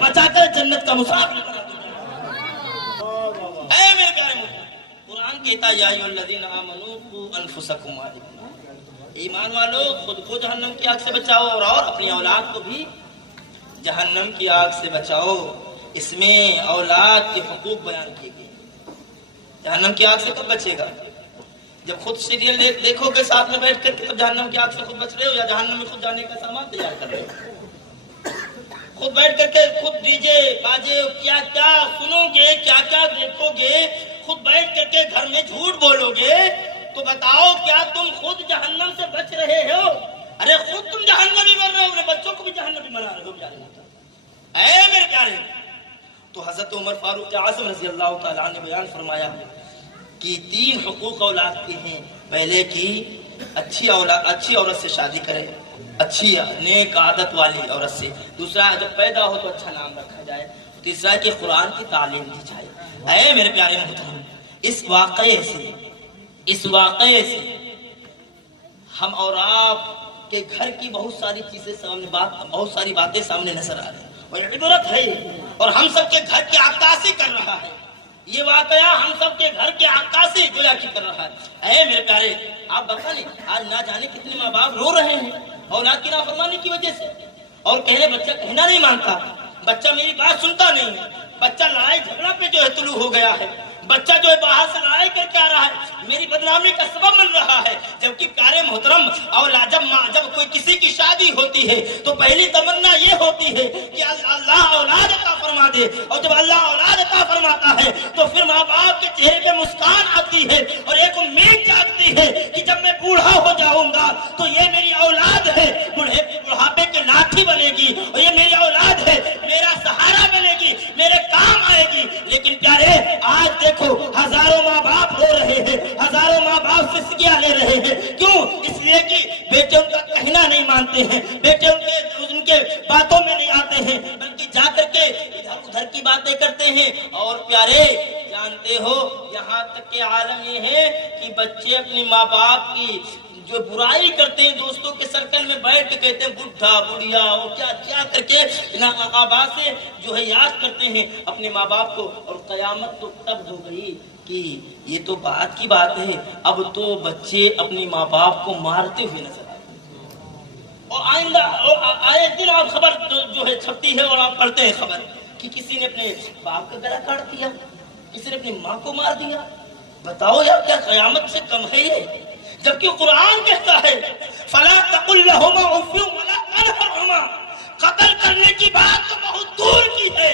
بچا کر جنت کا مسافر بنا دوں گا۔ اے میرے پیارے محترم، قرآن کہتا ہے یا ایھا الذین آمنوا قوا انفسکم واہلکم، ایمان والو خود کو جہنم کی آگ سے بچاؤ اور اپنی اولاد کو بھی جہنم کی آگ سے بچاؤ۔ اس میں اولاد کے حقوق بیان کیے گئے۔ جہنم کی آگ سے کب بچے گا؟ جب خود سیریل دیکھو گے ساتھ میں بیٹھ کر کے، تب جہنم کی آگ سے خود بچ رہے ہو، یا جہنم میں خود جانے کا سامان تیار کر رہے ہو؟ خود بیٹھ کر کے خود ڈی جے باجے کیا کیا سنو گے، کیا کیا دیکھو گے، خود بیٹھ کر کے گھر میں جھوٹ بولو گے، تو بتاؤ کیا تم خود جہنم سے بچ رہے ہو؟ ارے خود تم جہنمی بن رہے ہو، اپنے بچوں کو بھی جہنمی بنا رہے ہو پیارے۔ اے میرے پیارے، تو حضرت عمر فاروق اعظم رضی اللہ تعالیٰ عنہ نے بیان فرمایا کہ 3 حقوق اولاد کے ہیں۔ پہلے کی اچھی عورت سے شادی کرے، اچھی نیک عادت والی عورت سے۔ دوسرا جب پیدا ہو تو اچھا نام رکھا جائے۔ تیسرا کہ قرآن کی تعلیم دی جائے۔ اے میرے پیارے محترم، اس واقعے سے ہم اور آپ کے گھر کی بہت ساری چیزیں بہت ساری باتیں سامنے نظر آ رہی ہیں، اور عبرت ہے، اور ہم سب کے گھر کی عکاسی کر رہا ہے۔ یہ واقعہ ہم سب کے گھر کے عکاسی گویا کی کر رہا ہے۔ اے میرے پیارے، آپ بتائیں آج نہ جانے کتنے ماں باپ رو رہے ہیں اولاد کی نافرمانی کی وجہ سے، اور بچہ کہنا نہیں مانتا، بچہ میری بات سنتا نہیں ہے، بچہ لڑائی جھگڑا پہ جو ہے طلوع ہو گیا ہے، بچہ جو ہے باہر سے لڑائی کر کے آ رہا ہے، میری بدنامی کا سبب بن رہا ہے۔ جبکہ پیارے محترم، جب کوئی کسی کی شادی ہوتی ہے تو پہلی تمنا یہ ہوتی ہے کہ اللہ اولاد عطا فرما دے، اور جب اللہ اولاد عطا فرماتا ہے تو پھر ماں باپ کے چہرے پہ مسکان آتی ہے، اور ایک امید جاگتی ہے کہ جب میں بوڑھا ہو جاؤں گا تو یہ میری اولاد ہے، بڑھاپے کے لاٹھی بنے گی، اور یہ میری اولاد ہے، میرا سہارا بنے گی، میرے کام آئے گی۔ لیکن پیارے، آج دیکھو ہزاروں ماں باپ رو رہے ہیں، ہزاروں ماں باپ سسکیاں لے رہے ہیں۔ کیوں؟ اس لیے کہ بیٹے ان کا کہنا نہیں مانتے ہیں، بیٹے ان کے باتوں میں نہیں آتے ہیں، بلکہ جا کر کے ادھر ادھر کی باتیں کرتے ہیں۔ اور پیارے جانتے ہو، یہاں تک کہ عالم یہ ہے کہ بچے اپنی ماں باپ کی جو برائی کرتے ہیں، دوستوں کے سرکل میں بیٹھ کے کہتے ہیں بڈھا بڑھیا، اور کیا کیا کر کے آبا سے جو ہے یاد کرتے ہیں اپنے ماں باپ کو۔ اور قیامت تو تب ہو گئی کہ یہ تو بات کی بات ہے، اب تو بچے اپنی ماں باپ کو مارتے ہوئے نظر آتے ہیں۔ اور آئندہ آئے دن آپ خبر جو ہے چھپتی ہے، اور آپ پڑھتے ہیں خبر کہ کسی نے اپنے باپ کا گلا کاٹ دیا، کسی نے اپنی ماں کو مار دیا۔ بتاؤ یار، کیا قیامت سے کم ہے یہ؟ جبکہ قرآن کہتا ہے فَلَا تَقُلْ لَهُمَا أُفٍّ وَلَا تَنْهَرْهُمَا۔ قتل کرنے کی بات تو بہت دور کی ہے،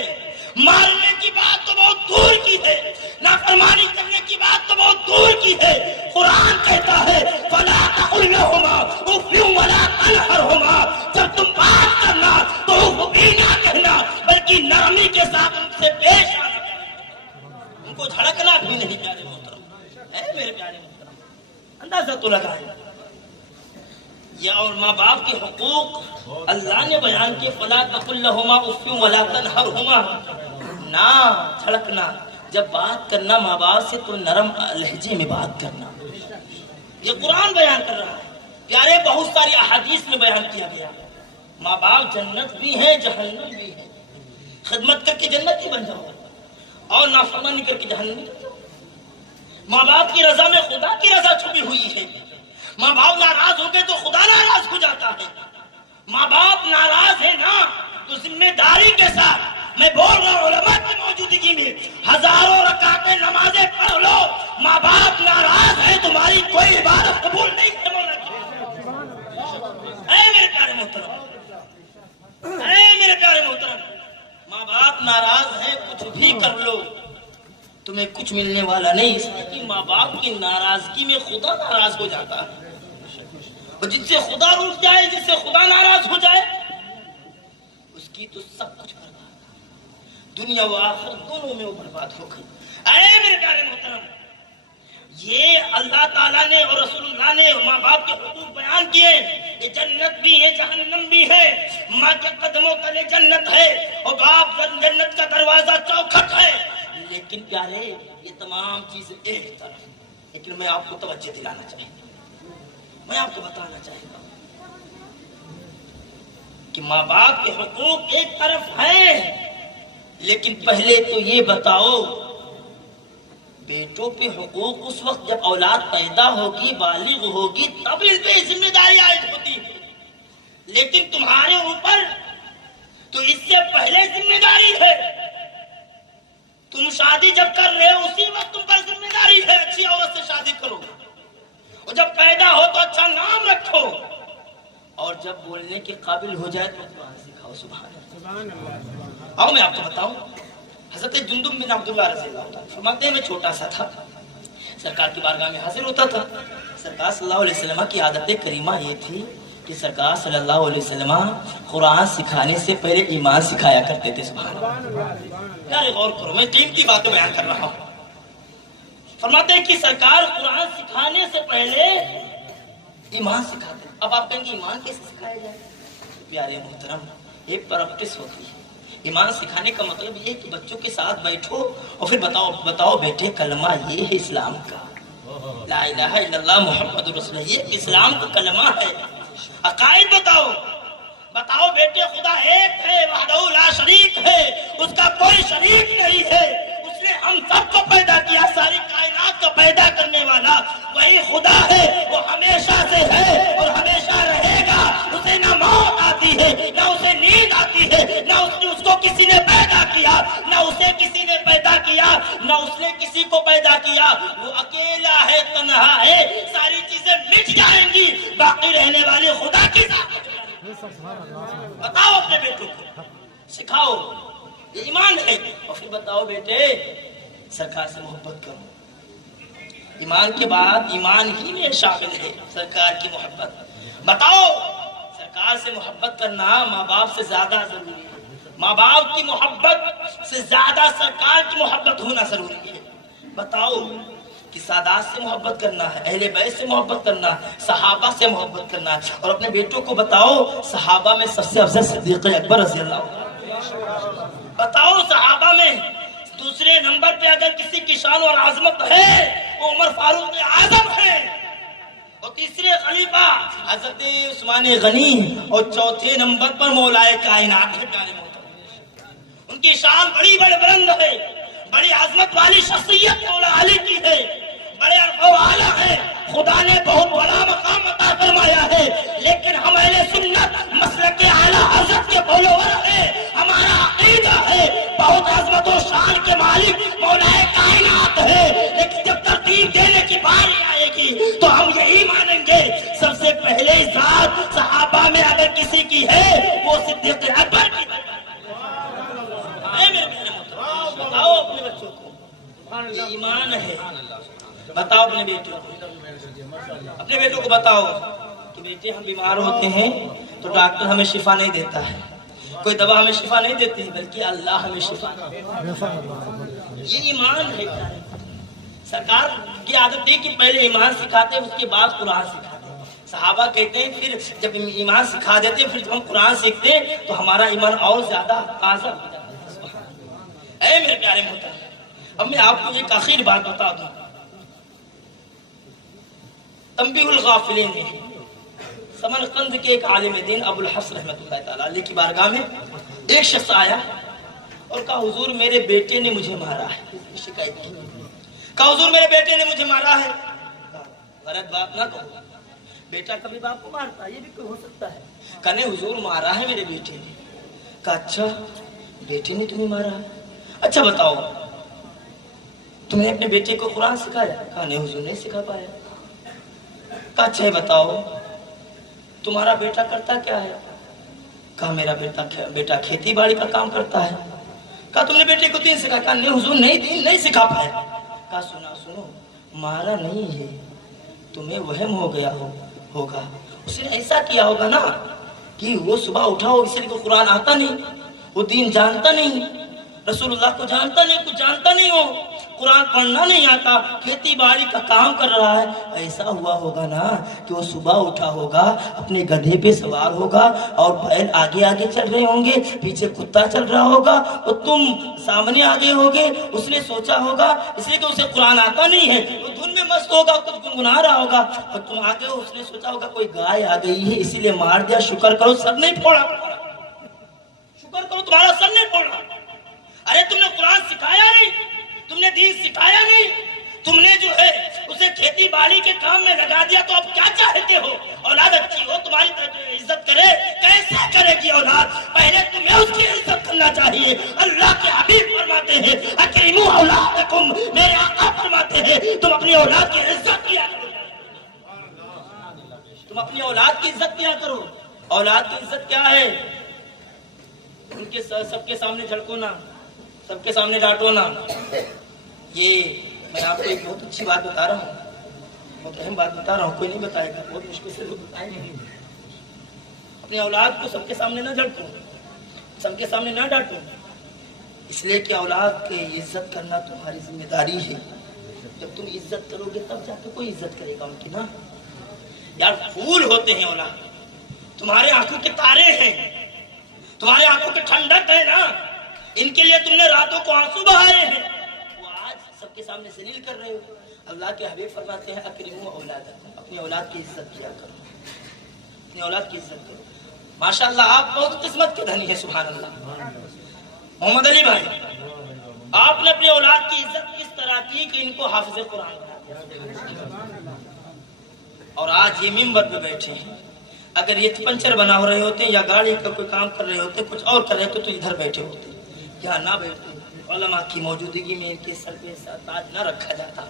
مارنے کی بات تو بہت دور کی ہے، نافرمانی کرنے کی بات تو بہت دور کی ہے۔ قرآن کہتا ہے فَلَا تَقُلْ لَهُمَا أُفٍّ وَلَا تَنْهَرْهُمَا۔ جب تم بات کرنا تو اف بھی نہ کہنا، بلکہ نرمی کے ساتھ ان سے پیش آنا، ان کو جھڑکنا بھی نہیں۔ پیارے محترم، اے میرے پیارے محترم، اندازہ تو لگائیں، یا اور ماں باپ کے حقوق اللہ نے بیان کیے فلا تقل لهما اف ولا تنهرهما، نہ جھڑکنا، جب بات کرنا ماں باپ سے تو نرم لہجے میں بات کرنا۔ یہ قرآن بیان کر رہا ہے۔ پیارے، بہت ساری احادیث میں بیان کیا گیا ماں باپ جنت بھی ہے جہنم بھی ہے۔ خدمت کر کے جنت ہی بن جاؤ، اور نافرمانی کر کے جہنم بھی بن جاؤ۔ ماں باپ کی رضا میں خدا کی رضا چھپی ہوئی ہے۔ ماں باپ ناراض ہو گئے تو خدا ناراض ہو جاتا ہے۔ ماں باپ ناراض ہے نا، تو ذمہ داری کے ساتھ میں بول رہا ہوں، علماء کی موجودگی میں ہزاروں رکعتیں نمازیں پڑھ لو، ماں باپ ناراض ہے تمہاری کوئی عبادت قبول نہیں ہے۔ اے میرے پیارے محترم، اے میرے پیارے محترم، ماں باپ ناراض ہے، کچھ بھی کر لو تمہیں کچھ ملنے والا نہیں، اس لیے کہ ماں باپ کی ناراضگی میں خدا ناراض ہو جاتا ہے، اور جس سے خدا روٹھ جائے، جس سے خدا ناراض ہو جائے، اس کی تو سب کچھ برباد، دنیا و آخرت دونوں میں وہ برباد ہو گئی۔ اے میرے پیارے محترم، یہ اللہ تعالیٰ نے اور رسول اللہ نے ماں باپ کے حقوق بیان کیے۔ یہ جنت بھی ہے جہنم بھی ہے، ماں کے قدموں تلے جنت ہے، اور باپ جنت کا دروازہ چوکھٹ ہے۔ لیکن پیارے، یہ تمام چیزیں ایک طرف، لیکن میں آپ کو توجہ دلانا چاہتا ہوں، میں آپ کو بتانا چاہتا ہوں کہ ماں باپ کے حقوق ایک طرف ہیں، لیکن پہلے تو یہ بتاؤ بیٹوں پہ حقوق اس وقت جب اولاد پیدا ہوگی بالغ ہوگی تب ان پہ ذمہ داری عائد ہوتی ہے، لیکن تمہارے اوپر تو اس سے پہلے ذمہ داری ہے۔ تم شادی جب کر رہے ہو اسی وقت تم پر ذمہ داری ہے اچھی عورت سے شادی کرو، اور جب پیدا ہو تو اچھا نام رکھو، اور جب بولنے کے قابل ہو جائے تو قرآن سکھاؤ۔ سبحان اللہ۔ آؤ میں آپ کو بتاؤں، حضرت جندب بن عبداللہ رضی اللہ عنہ فرماتے ہیں میں چھوٹا سا تھا، سرکار کی بارگاہ میں حاضر ہوتا تھا۔ سرکار صلی اللہ علیہ وسلم کی عادت کریمہ یہ تھی کہ سرکار صلی اللہ علیہ وسلم قرآن سکھانے سے پہلے ایمان سکھایا کرتے تھے۔ سبحان اللہ۔ یار غور کرو، میں قیمتی باتیں بیان کر رہا ہوں۔ فرماتے ہیں کہ سرکار قرآن سکھانے سے پہلے ایمان سکھاتے۔ اب آپ کہیں گے ایمان کیسے سکھایا جائے؟ پیارے محترم، ایک پریکٹس ہوتی ہے۔ ایمان سکھانے کا مطلب یہ کہ بچوں کے ساتھ بیٹھو اور پھر بتاؤ بیٹے کلمہ یہ ہے اسلام کا، لا الہ الا اللہ محمد رسول اللہ، یہ اسلام کا کلمہ ہے۔ عقائد بتاؤ بیٹے خدا ایک ہے، وحدہ لا شریک ہے، اس کا کوئی شریک نہیں ہے، اس نے ہم سب کو پیدا کیا، ساری کائنات کو پیدا کرنے والا وہی خدا ہے، وہ ہمیشہ سے ہے اور ہمیشہ رہے گا۔ اسے نہ موت آتی ہے نہ اسے نیند آتی ہے، نہ اس کو کسی نے پیدا کیا، نہ اسے کسی نے پیدا کیا، نہ اس نے کسی کو پیدا کیا، وہ اکیلا ہے، تنہا ہے، ساری چیزیں مٹ جائیں گی، باقی رہنے والے خدا کی ذات ہے۔ بتاؤ اپنے بیٹوں کو، سکھاؤ، یہ ایمان ہے۔ اور پھر بتاؤ بیٹے سرکار سے محبت کرو۔ ایمان کے بعد ایمان ہی میں شامل ہے سرکار کی محبت۔ بتاؤ سرکار سے محبت کرنا ماں باپ سے زیادہ ضروری ہے، ماں باپ کی محبت سے زیادہ سرکار کی محبت ہونا ضروری ہے۔ بتاؤ کہ سادات سے محبت کرنا ہے، اہل بیت سے محبت کرنا، صحابہ سے محبت کرنا، اور اپنے بیٹوں کو بتاؤ صحابہ میں سب سے افضل صدیق اکبر رضی اللہ عنہ۔ بتاؤ صحابہ میں دوسرے نمبر پہ اگر کسی کی شان اور عظمت ہے وہ عمر فاروق اعظم ہے، اور تیسرے خلیفہ حضرت عثمان غنی، اور چوتھے نمبر پر مولائے کائنات ہے۔ ان کی شان بڑی بلند ہے، بڑی عظمت والی شخصیت مولا علی کی ہے، بڑے عرف و اعلیٰ ہے، خدا نے بہت بڑا مقام عطا فرمایا ہے، لیکن ہم اہل سنت مسلک اعلیٰ حضرت کے فالوور ہیں، ہمارا عقیدہ ہے بہت عظمت و شان کے مالک مولا کائنات ہے، لیکن جب ترتیب دینے کی باری آئے گی تو ہم یہی مانیں گے سب سے پہلے ذات صحابہ میں اگر کسی کی ہے وہ صدیق اکبر کی۔ بتاؤ اپنے بچوں کو، یہ ایمان ہے۔ بتاؤ اپنے بیٹوں کو بتاؤ کہ بیٹے ہم بیمار ہوتے ہیں تو ڈاکٹر ہمیں شفا نہیں دیتا ہے، کوئی دوا ہمیں شفا نہیں دیتی ہے، بلکہ اللہ ہمیں شفا دیتا ہے۔ یہ ایمان ہے۔ سرکار کی عادت ہے کہ پہلے ایمان سکھاتے اس کے بعد قرآن سکھاتے۔ صحابہ کہتے ہیں پھر جب ایمان سکھا دیتے پھر جب ہم قرآن سیکھتے تو ہمارا ایمان اور زیادہ تازہ ہو جاتا ہے۔ اے میرے پیارے محترم، اب میں آپ کو ایک آخری بات بتا دوں۔ تنبیہ الغافلین میں سمرقند کے ایک عالم دین ابو الحفص رحمۃ اللہ تعالی علیہ کی بارگاہ میں ایک شخص آیا اور کہا حضور میرے بیٹے نے مجھے مارا ہے، شکایت کی۔ کہا حضور میرے بیٹے نے مجھے مارا ہے۔ غلط بات نہ کہو، بیٹا کبھی باپ کو مارتا ہے، یہ بھی کوئی ہو سکتا ہے۔ کہا نہیں حضور مارا ہے میرے بیٹے نے۔ کہا اچھا بیٹے نے تمہیں مارا ہے، اچھا بتاؤ تم نے اپنے بیٹے کو قرآن سکھایا؟ کہا نہیں حضور نہیں سکھا پایا۔ کہا اچھا بتاؤ تمہارا بیٹا کرتا کیا ہے؟ کہا میرا بیٹا کھیتی باڑی کا کام کرتا ہے۔ کہا تم نے بیٹے کو دین سکھایا؟ کہا نہیں حضور نہیں سکھا پایا۔ کہا سنو مارا نہیں ہے، تمہیں وہم ہو گیا ہوگا، اس نے ایسا کیا ہوگا نا کہ وہ صبح اٹھا ہو اس لیے کو قرآن آتا نہیں، وہ دین جانتا نہیں، رسول اللہ کو جانتا نہیں، کچھ جانتا نہیں ہو، قرآن پڑھنا نہیں آتا، کھیتی باڑی کا کام کر رہا ہے، ایسا ہوا ہوگا نا کہ وہ صبح اٹھا ہوگا، اپنے گدھے پہ سوار ہوگا اور بیل آگے آگے چل رہے ہوں گے، پیچھے کتا چل رہا ہوگا اور تم سامنے آگے ہوگے، اس نے سوچا ہوگا اس لیے کہ اسے قرآن آتا نہیں ہے، وہ دھن میں مست ہوگا، کچھ گنگنا رہا ہوگا اور تم آگے ہو، اس نے سوچا ہوگا کوئی گائے آ گئی ہے اسی لیے مار دیا، شکر کرو سر نہیں پھوڑا، شکر کرو تمہارا سر نہیں پھوڑا۔ ارے تم نے قرآن سکھایا نہیں، تم نے دین سکھایا نہیں، تم نے جو ہے اسے کھیتی باڑی کے کام میں لگا دیا، تو اب کیا چاہتے ہو؟ اولاد اچھی ہو، تمہاری عزت کرے، کیسے کرے گی اولاد؟ پہلے تمہیں اس کی عزت کرنا چاہیے۔ اللہ کے حبیب فرماتے ہیں اکرموا اولادکم، میرے آقا فرماتے ہیں تم اپنی اولاد کی عزت کیا کرو، تم اپنی اولاد کی عزت کیا کرو۔ اولاد کی عزت کیا ہے؟ ان کے سب کے سامنے جھڑکو نا، سب کے سامنے ڈانٹو نا۔ یہ میں آپ کو ایک بہت اچھی بات بتا رہا ہوں، بہت اہم بات بتا رہا ہوں، کوئی نہیں بتائے گا، بہت مشکل سے لوگ بتائیں گے۔ اپنی اولاد کو سب کے سامنے نہ جھڑکو، سب کے سامنے نہ ڈانٹو، اس لیے کہ اولاد کی عزت کرنا تمہاری ذمہ داری ہے۔ جب تم عزت کرو گے تب جا کے کوئی عزت کرے گا ان کی نا۔ یار پھول ہوتے ہیں اولاد، تمہارے آنکھوں کے تارے ہیں، تمہارے آنکھوں کے ٹھنڈک ہے نا، ان کے لیے تم نے راتوں کو آنسو بہائے ہیں، وہ آج سب کے سامنے ذلیل کر رہے ہو۔ اللہ کے حبیب فرماتے ہیں اکرموا اولادکم، اپنی اولاد کی عزت کیا کرو، اپنی اولاد کی عزت کرو۔ ماشاءاللہ آپ بہت قسمت کے دھنی ہیں، سبحان اللہ۔ محمد علی بھائی، آپ نے اپنی اولاد کی عزت کس طرح کی کہ ان کو حافظ قرآن بنا دیا، اور آج یہ منبر پہ بیٹھے ہیں۔ اگر یہ پنچر بنا رہے ہوتے یا گاڑی کا کوئی کام کر رہے ہوتے، کچھ اور کر رہے ہوتے، تو ادھر بیٹھے ہوتے، یہاں نہ بیٹھتے۔ علماء کی موجودگی میں ان کے سر پہ تاج نہ رکھا جاتا،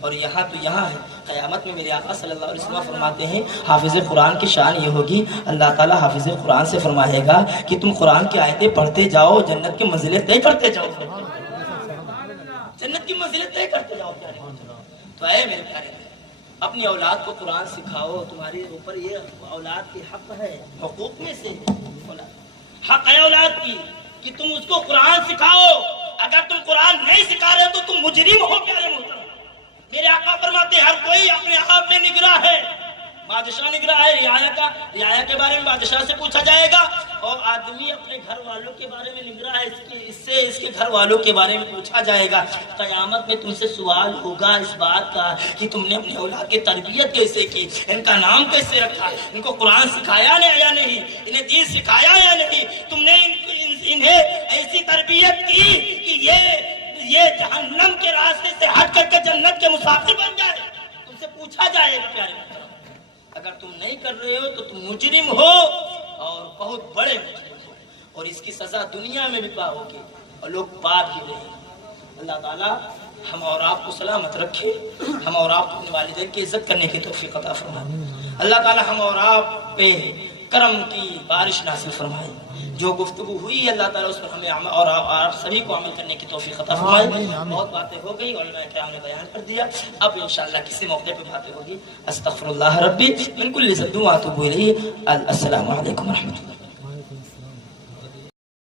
اور یہاں تو یہاں ہے۔ قیامت میں میرے آقا صلی اللہ علیہ وسلم فرماتے ہیں حافظ قرآن کی شان یہ ہوگی، اللہ تعالیٰ حافظ قرآن سے فرمائے گا کہ تم قرآن کی آیتیں پڑھتے جاؤ، جنت کی منزلیں طے کرتے جاؤ، جنت کی منزلیں طے کرتے جاؤ۔ تو اے میرے پیارے، اپنی اولاد کو قرآن سکھاؤ، تمہارے اوپر یہ اولاد کی حق ہے، حقوق میں سے حق ہے اولاد کی کہ تم اس کو قرآن سکھاؤ۔ اگر تم قرآن نہیں سکھا رہے تو تم مجرم ہو پیارے محترم۔ میرے آقا فرماتے ہیں ہر کوئی اپنے آپ میں نگراں ہے، بادشاہ نگراں ہے، رعایا کے بارے میں بادشاہ سے پوچھا جائے گا، اور آدمی اپنے گھر والوں کے بارے میں نگراں ہے، اس کے گھر والوں کے بارے میں پوچھا جائے گا۔ قیامت میں تم سے سوال ہوگا اس بات کا کہ تم نے اپنے اولاد کی تربیت کیسے کی، ان کا نام کیسے رکھا، ان کو قرآن سکھایا یا نہیں، انہیں دین سکھایا یا نہیں، تم نے انہیں ایسی تربیت کی کہ یہ جہنم کے راستے سے ہٹ کر کے جنت کے مسافر بن جائے، تم سے پوچھا جائے گا پیارے محترم۔ اگر تم نہیں کر رہے ہو تو تم مجرم ہو، اور بہت بڑے مجرم ہو، اور اس کی سزا دنیا میں بھی پاؤ گے، اور لوگ پا بھی رہے ہیں۔ اللہ تعالیٰ ہم اور آپ کو سلامت رکھے، ہم اور آپ کو اپنے والدین کی عزت کرنے کی توفیق عطا فرمائے۔ اللہ تعالیٰ ہم اور آپ پہ کرم کی بارش نازل فرمائے۔ جو گفتگو ہوئی اللہ تعالیٰ اس پر ہمیں اور آپ سبھی کو عمل کرنے کی توفیق عطا فرمائے۔ بہت باتیں ہو گئی، علماء کرام نے بیان کر دیا، اب انشاءاللہ کسی موقع پہ باتیں ہوگی۔ استغفر اللہ ربی من کل ذنب واتوب الیہ۔ السلام علیکم ورحمۃ اللہ۔